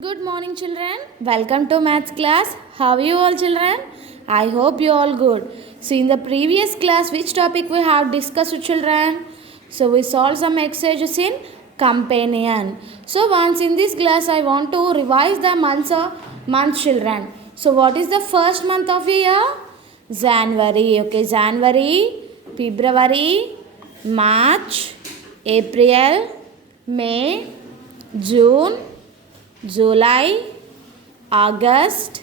Good morning children. Welcome to maths class. How are you all children? I hope you all good. So in the previous class which topic we have discussed children? So we solved some exercises in companion. So once in this class I want to revise the months children. So what is the first month of the year? January. Okay, January, February, March, April, May, June, July, August,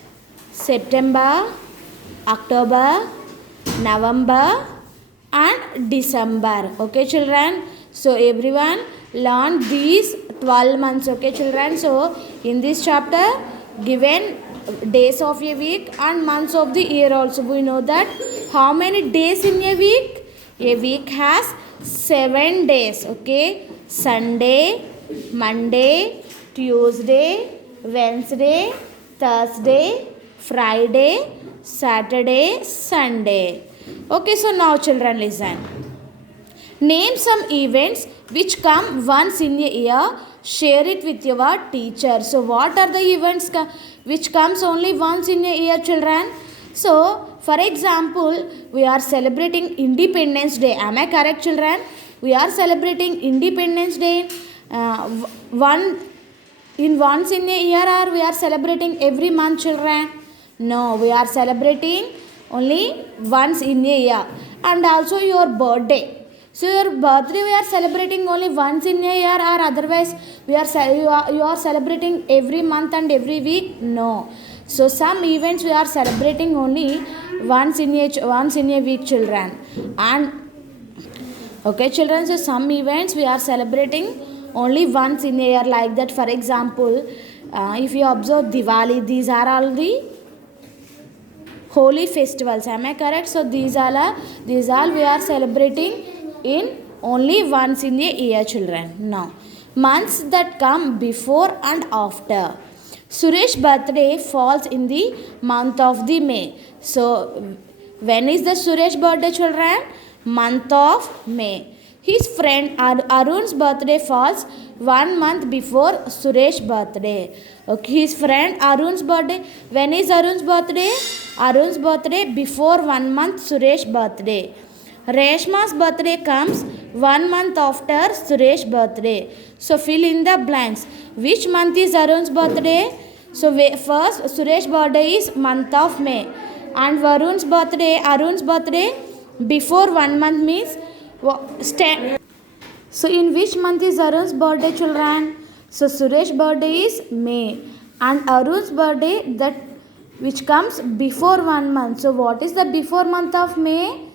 September, October, November and December. Okay children. So everyone learn these 12 months. Okay children. So in this chapter given days of a week and months of the year also. We know that how many days in a week? A week has 7 days. Okay. Sunday, Monday, Tuesday, Wednesday, Thursday, Friday, Saturday, Sunday. Okay, so now children listen. Name some events which come once in a year. Share it with your teacher. So what are the events which comes only once in a year children? So for example, we are celebrating Independence Day. Am I correct children? We are celebrating Independence Day once in a year, or we are celebrating every month children? No, we are celebrating only once in a year. And also your birthday. So your birthday we are celebrating only once in a year, or otherwise you are celebrating every month and every week? No. So some events we are celebrating only once in a week children. And okay children, so some events we are celebrating only once in a year, like that. For example, if you observe Diwali, these are all the holy festivals. Am I correct? So these all we are celebrating in only once in a year children. Now months that come before and after. Suresh birthday falls in the month of the May. So when is the Suresh birthday children? Month of May. His friend Arun's birthday falls 1 month before Suresh's birthday. Okay, his friend Arun's birthday. When is Arun's birthday? Arun's birthday before 1 month Suresh's birthday. Reshma's birthday comes 1 month after Suresh's birthday. So fill in the blanks. Which month is Arun's birthday? So first Suresh's birthday is month of May. And Arun's birthday before 1 month means so in which month is Arun's birthday children? So Suresh's birthday is May and Arun's birthday that which comes before 1 month. So what is the before month of May?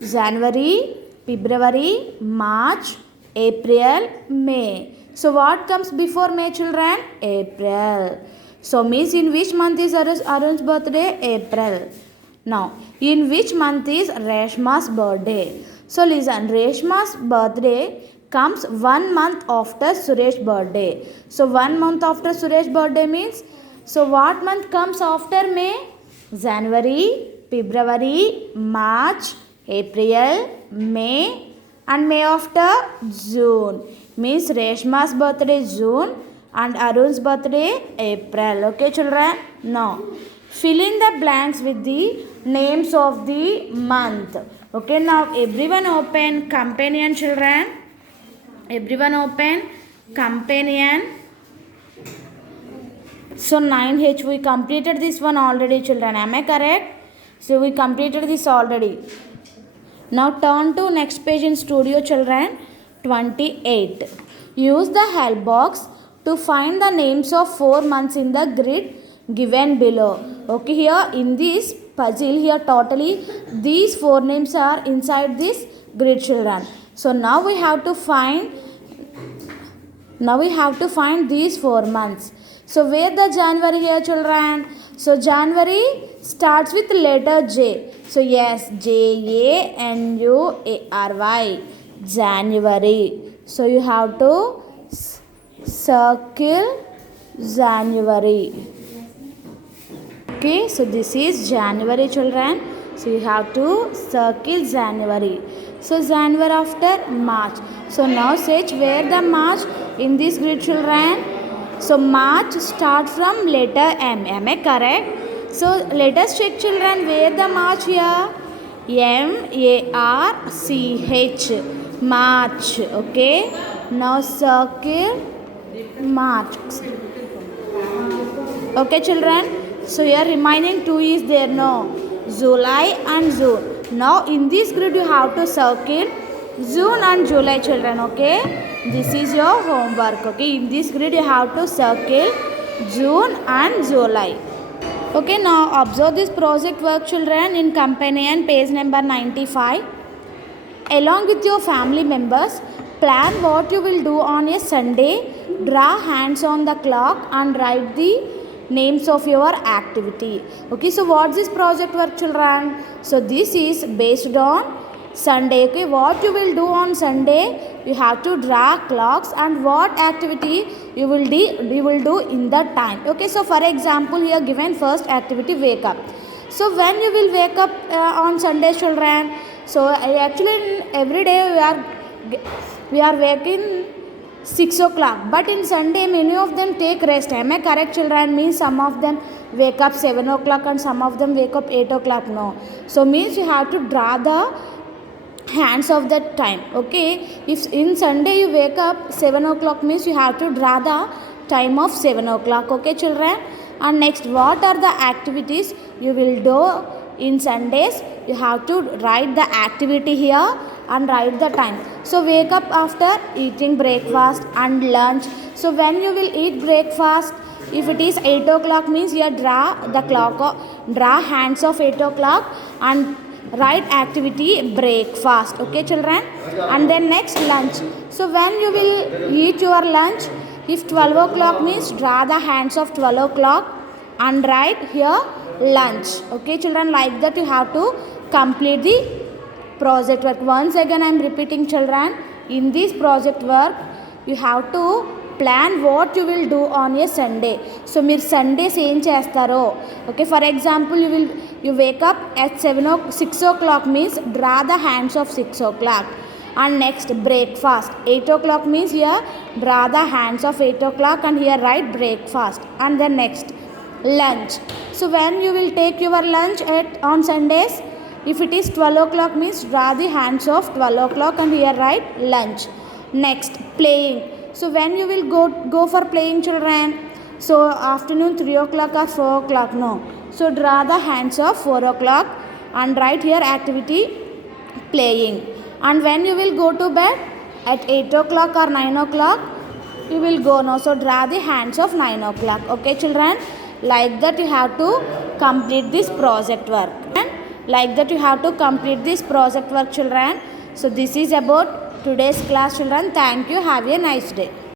January, February, March, April, May. So what comes before May children? April. So means in which month is Arun's birthday? April. Now in which month is Reshma's birthday? So listen, Reshma's birthday comes 1 month after Suresh's birthday. So 1 month after Suresh's birthday means, so what month comes after May? January, February, March, April, May, and May after June. Means Reshma's birthday June and Arun's birthday April. Okay children? Now fill in the blanks with the names of the month. Okay, now everyone open companion children. Everyone open companion. So 9H we completed this one already children. Am I correct? So we completed this already. Now turn to next page in studio children. 28. Use the help box to find the names of 4 months in the grid given below. Okay, here in this puzzle here totally these 4 names are inside this grid children. So now we have to find these 4 months. So where the January here children? So January starts with letter J. So yes, January, January. So you have to circle January. Okay, so this is January children. So you have to circle January. So January after March. So now search where the March in this grid children. So March start from letter M. Am I correct? So let us check children where the March here. M-A-R-C-H. March. Okay. Now circle March. Okay children. So here remaining two is there. No. July and June. Now in this grid you have to circle June and July children. Okay. This is your homework. Okay. In this grid you have to circle June and July. Okay, now observe this project work children in companion page number 95. Along with your family members, plan what you will do on a Sunday, draw hands on the clock and write the names of your activity. Okay, so what's this project work children? So this is based on Sunday. Okay, what you will do on Sunday, you have to draw clocks and what activity you will do in that time. Okay, so for example here given first activity, wake up. So when you will wake up on Sunday children? So actually every day we are waking 6 o'clock, but in Sunday many of them take rest. Am I correct children? Means some of them wake up 7 o'clock and some of them wake up 8 o'clock. No, so means you have to draw the hands of that time. Okay, if in Sunday you wake up 7 o'clock means you have to draw the time of 7 o'clock. Okay children, and next what are the activities you will do in Sundays? You have to write the activity here and write the time. So wake up after eating breakfast and lunch. So when you will eat breakfast, if it is 8 o'clock means you draw the clock, draw hands of 8 o'clock and write activity breakfast. Okay children, and then next lunch. So when you will eat your lunch, if 12 o'clock means draw the hands of 12 o'clock and write here lunch. Okay children, like that you have to complete the project work. Once again I am repeating children, in this project work you have to plan what you will do on a Sunday. So మీరు Sundays ఏం చేస్తారో. Okay, for example you wake up at 6 o'clock means draw the hands of 6 o'clock and next breakfast. 8 o'clock means here draw the hands of 8 o'clock and here write breakfast, and then next lunch. So when you will take your lunch on Sundays, if it is 12 o'clock means draw the hands of 12 o'clock and here write lunch. Next playing. So when you will go for playing children? So afternoon 3 o'clock or 4 o'clock? No. So draw the hands of 4 o'clock and write here activity playing. And when you will go to bed? At 8 o'clock or 9 o'clock? You will go now. So draw the hands of 9 o'clock. Okay children? Like that you have to complete this project work. And like that you have to complete this project work children. So this is about today's class children. Thank you. Have a nice day.